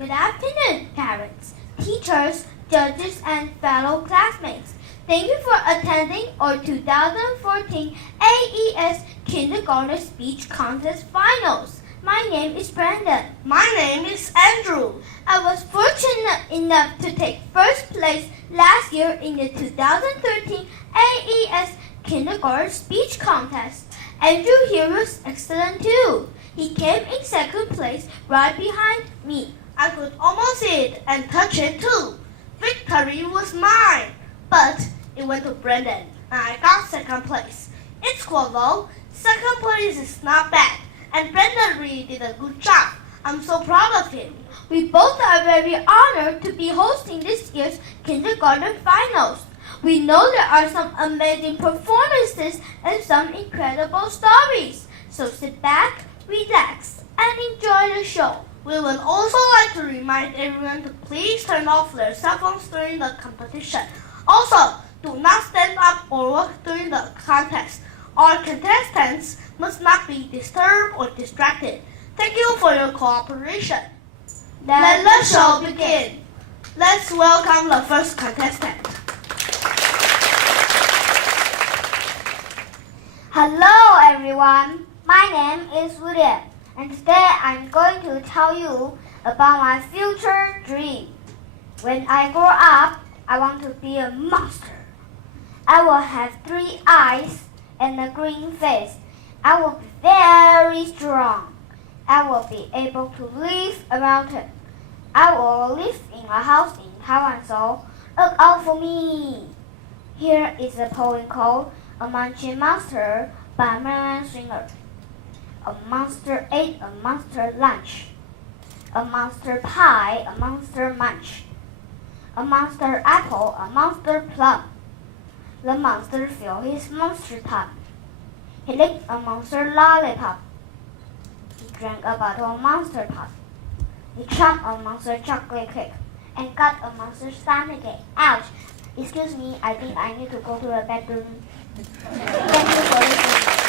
Good afternoon, parents, teachers, judges, and fellow classmates. Thank you for attending our 2014 AES Kindergarten Speech Contest Finals. My name is Brandon. My name is Andrew. I was fortunate enough to take first place last year in the 2013 AES Kindergarten Speech Contest. Andrew here was excellent too. He came in second place right behind me. I could almost see it and touch it too. Victory was mine, but it went to Brandon, and I got second place. It's cool though. Second place is not bad, and Brandon really did a good job. I'm so proud of him. We both are very honored to be hosting this year's kindergarten finals. We know there are some amazing performances and some incredible stories. So sit back, relax, and enjoy the show. We would also like to remind everyone to please turn off their cell phones during the competition. Also, do not stand up or walk during the contest. Our contestants must not be disturbed or distracted. Thank you for your cooperation. Let the show begin. Let's welcome the first contestant. Hello everyone, my name is William, and today I'm going to tell you about my future dream. When I grow up, I want to be a monster. I will have 3 eyes and a green face. I will be very strong. I will be able to live a mountain. I will live in a house in Taiwan, so look out for me. Here is a poem called A Munching Monster by Marian Singer. A monster ate a monster lunch. A monster pie, a monster munch. A monster apple, a monster plum. The monster filled his monster tub. He licked a monster lollipop. He drank a bottle of monster pop. He chopped a monster chocolate cake and got a monster stomach ache. Ouch! Excuse me, I think I need to go to the bedroom. Thank you for listening.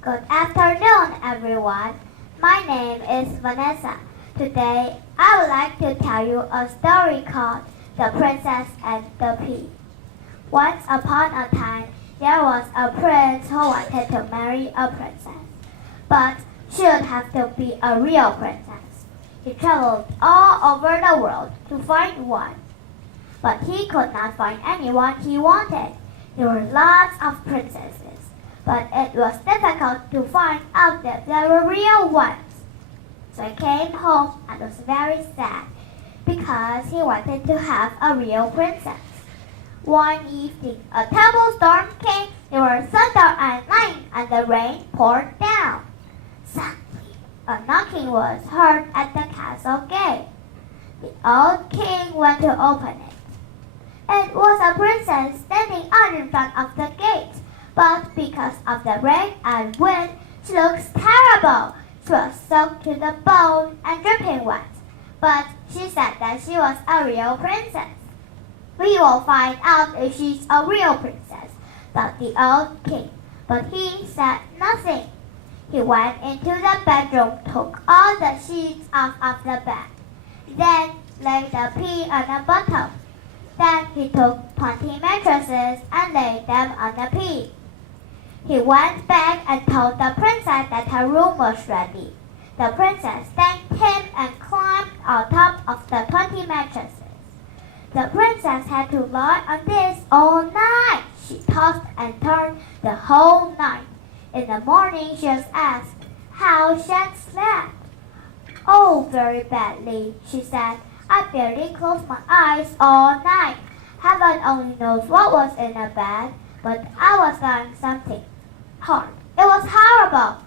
Good afternoon, everyone. My name is Vanessa. Today, I would like to tell you a story called The Princess and the Pea. Once upon a time, there was a prince who wanted to marry a princess, but she would have to be a real princess. He traveled all over the world to find one, but he could not find anyone he wanted. There were lots of princesses, but it was difficult to find out that they were real ones. So he came home and was very sad because he wanted to have a real princess. One evening, a terrible storm came. There were thunder and lightning, and the rain poured down. Suddenly, a knocking was heard at the castle gate. The old king went to open it. It was a princess standing out in front of the gate, but because of the rain and wind, she looks terrible. She was soaked to the bone and dripping wet, but she said that she was a real princess. We will find out if she's a real princess, thought the old king, but he said nothing. He went into the bedroom, took all the sheets off of the bed, then laid the pea on the bottom. Then he took 20 mattresses and laid them on the pea. He went back and told the princess that her room was ready. The princess thanked him and climbed on top of the 20 mattresses. The princess had to lie on this all night. She tossed and turned the whole night. In the morning, she was asked how she had slept. Oh, very badly, she said. I barely closed my eyes all night. Heaven only knows what was in the bed, but I was doing something hard. It was horrible.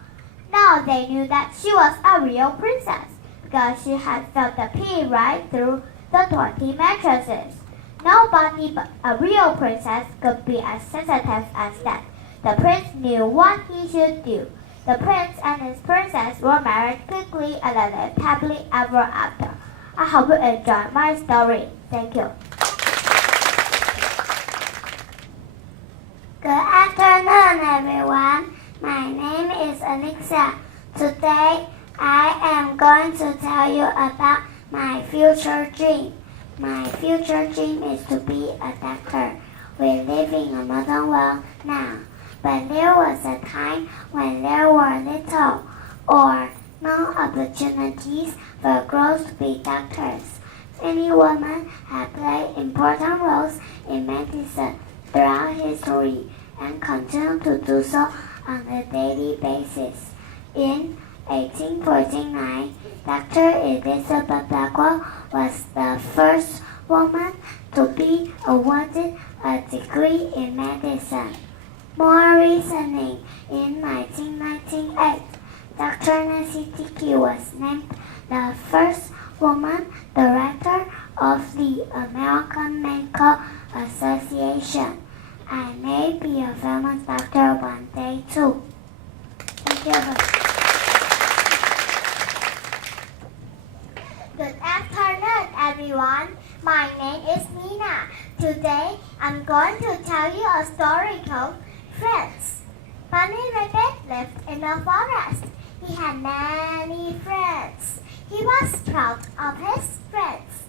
Now they knew that she was a real princess because she had felt the pea right through the 20 mattresses. Nobody but a real princess could be as sensitive as that. The prince knew what he should do. The prince and his princess were married quickly and they lived happily ever after. I hope you enjoyed my story. Thank you. Good afternoon, everyone. My name is Alexa. Today, I am going to tell you about my future dream. My future dream is to be a doctor. We live in a modern world now, but there was a time when there were little or no opportunities for girls to be doctors. Many women have played important roles in medicine throughout history and continue to do so on a daily basis. In 1849, Dr. Elizabeth Blackwell was the first woman to be awarded a degree in medicine. More recently, in 1998, Dr. Nancy Dickey was named the first woman director of the American Medical Association. I may be a famous doctor one day too. Thank you. Good afternoon, everyone. My name is Nina. Today, I'm going to tell you a story called Friends. Bunny Rabbit lived in the forest. He had many friends. He was proud of his friends.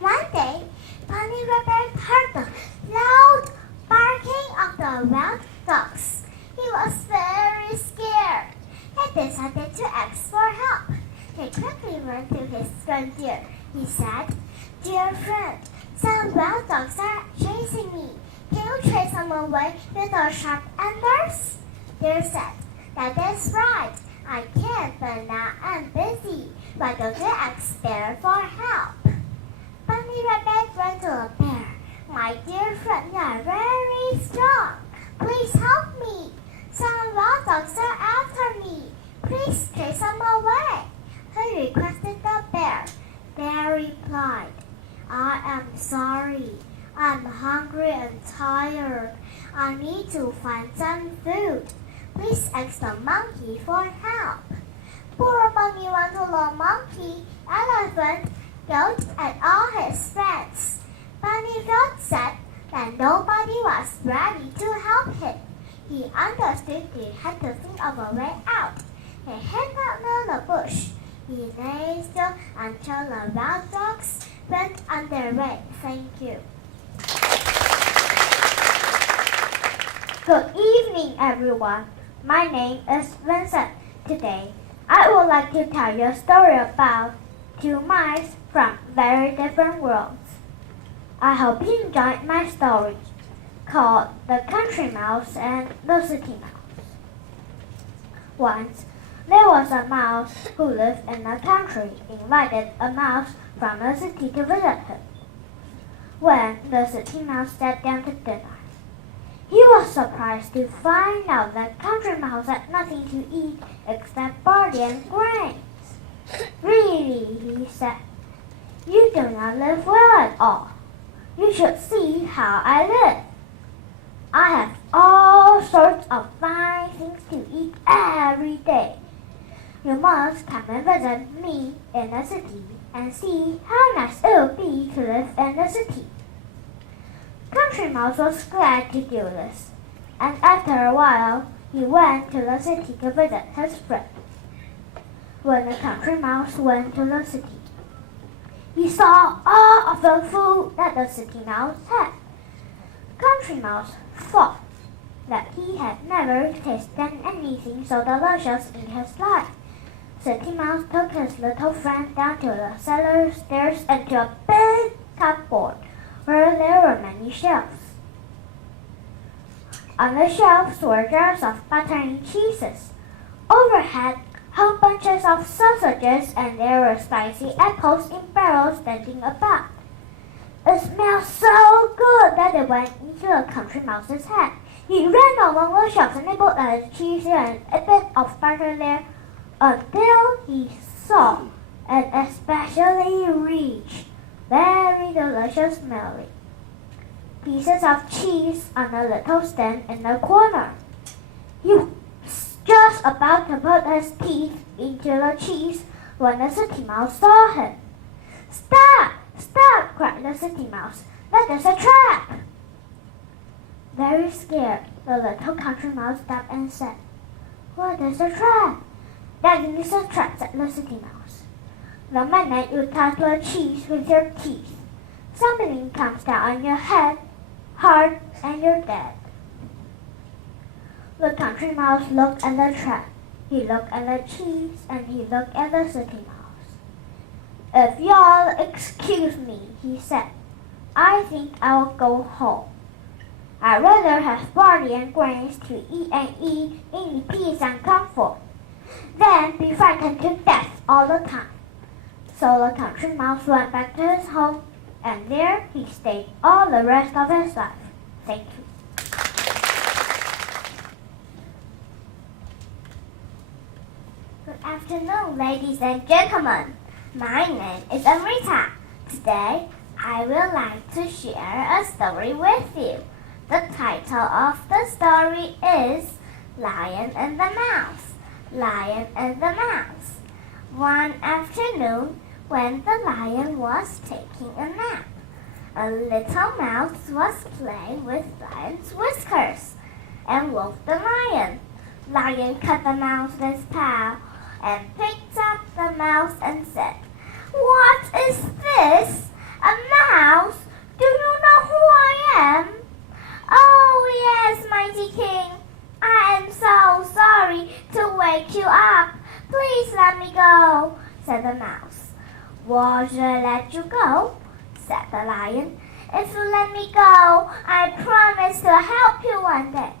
One day, Bunny Rabbit heard the loud barking of the wild dogs. He was very scared. He decided to ask for help. He quickly went to his friend Deer. He said, "Dear friend, some wild dogs are chasing me. Can you chase them away with your sharp antlers?" Deer said, "That is right. I can, but now I'm busy. Why don't you ask Bear for help?" Bunny Rabbit went to the bear. "My dear friend, you are very strong. Please help me. Some wild dogs are after me. Please chase them away." He requested the bear. Bear replied, "I am sorry. I'm hungry and tired. I need to find some food. Please ask the monkey for help." Poor Bunny went to the monkey, elephant, goat, and all his friends. Bunny felt sad that nobody was ready to help him. He understood he had to think of a way out. He hid under the bush. He lay still until the wild dogs went on their way. Thank you. Good evening, everyone. My name is Vincent. Today, I would like to tell you a story about two mice from very different worlds. I hope you enjoyed my story, called The Country Mouse and the City Mouse. Once, there was a mouse who lived in the country, invited a mouse from the city to visit him. When the city mouse sat down to dinner, he was surprised to find out that country mouse had nothing to eat except barley and grains. "Really," he said, "you do not live well at all. You should see how I live. I have all sorts of fine things to eat every day. You must come and visit me in the city and see how nice it will be to live in the city." Country Mouse was glad to do this, and after a while, he went to the city to visit his friend. When the Country Mouse went to the city, he saw all of the food that the City Mouse had. Country Mouse thought that he had never tasted anything so delicious in his life. City Mouse took his little friend down to the cellar stairs and to a big cupboard where there were many shelves. On the shelves were jars of butter and cheeses. Overhead hung bunches of sausages, and there were spicy apples in barrels standing about. It smelled so good that it went into the Country Mouse's head. He ran along the shelves and nibbled at the cheese and a bit of butter there until he saw an especially rich, very delicious smelling pieces of cheese on a little stand in the corner. He was just about to put his teeth into the cheese when the City Mouse saw him. "Stop! Stop!" cried the City Mouse. "That is a trap!" Very scared, the little Country Mouse stopped and said, "What is a trap?" That is a trap, said the City Mouse. The minute you touch the cheese with your teeth, something comes down on your head, hard, and you're dead. The Country Mouse looked at the trap. He looked at the cheese, and he looked at the City Mouse. If y'all excuse me, he said, I think I'll go home. I'd rather have barley and grains to eat and eat in peace and comfort than be frightened to death all the time. So the Country Mouse went back to his home, and there he stayed all the rest of his life. Thank you. Good afternoon, ladies and gentlemen. My name is Amrita. Today, I would like to share a story with you. The title of the story is Lion and the Mouse. Lion and the Mouse. One afternoon, when the lion was taking a nap, a little mouse was playing with lion's whiskers and woke the lion. Lion cut the mouse with his paw and picked up the mouse and said, What is this? A mouse? Do you know who I am? Oh, yes, mighty king. I am so sorry to wake you up. Please let me go, said the mouse. Why should I let you go? Said the lion. If you let me go, I promise to help you one day,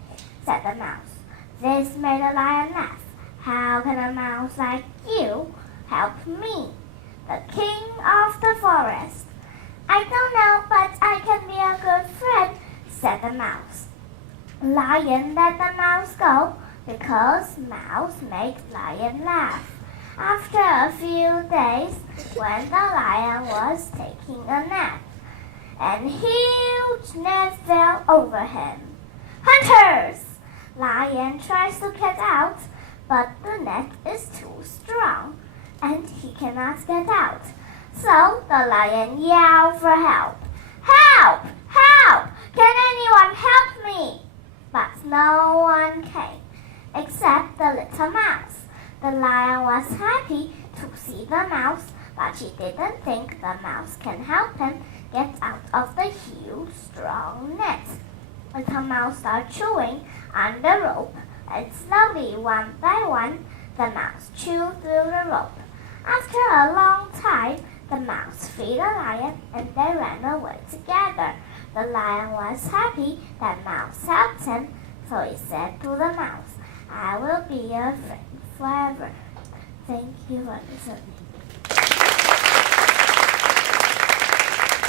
said the mouse. This made the lion laugh. How can a mouse like you help me, the king of the forest? I don't know, but I can be a good friend, said the mouse. Lion let the mouse go because mouse makes lion laugh. After a few days, when the lion was taking a nap, a huge net fell over him. Hunters! Lion tries to get out, but the net is too strong, and he cannot get out. So the lion yelled for help. Help! Help! Can anyone help me? But no one came, except the little mouse. The lion was happy to see the mouse, but he didn't think the mouse can help him get out of the huge, strong net. Little mouse started chewing on the rope, and slowly, one by one, the mouse chewed through the rope. After a long time, the mouse freed the lion, and they ran away together. The lion was happy that mouse helped him, so he said to the mouse, I will be your friend forever. Thank you for listening.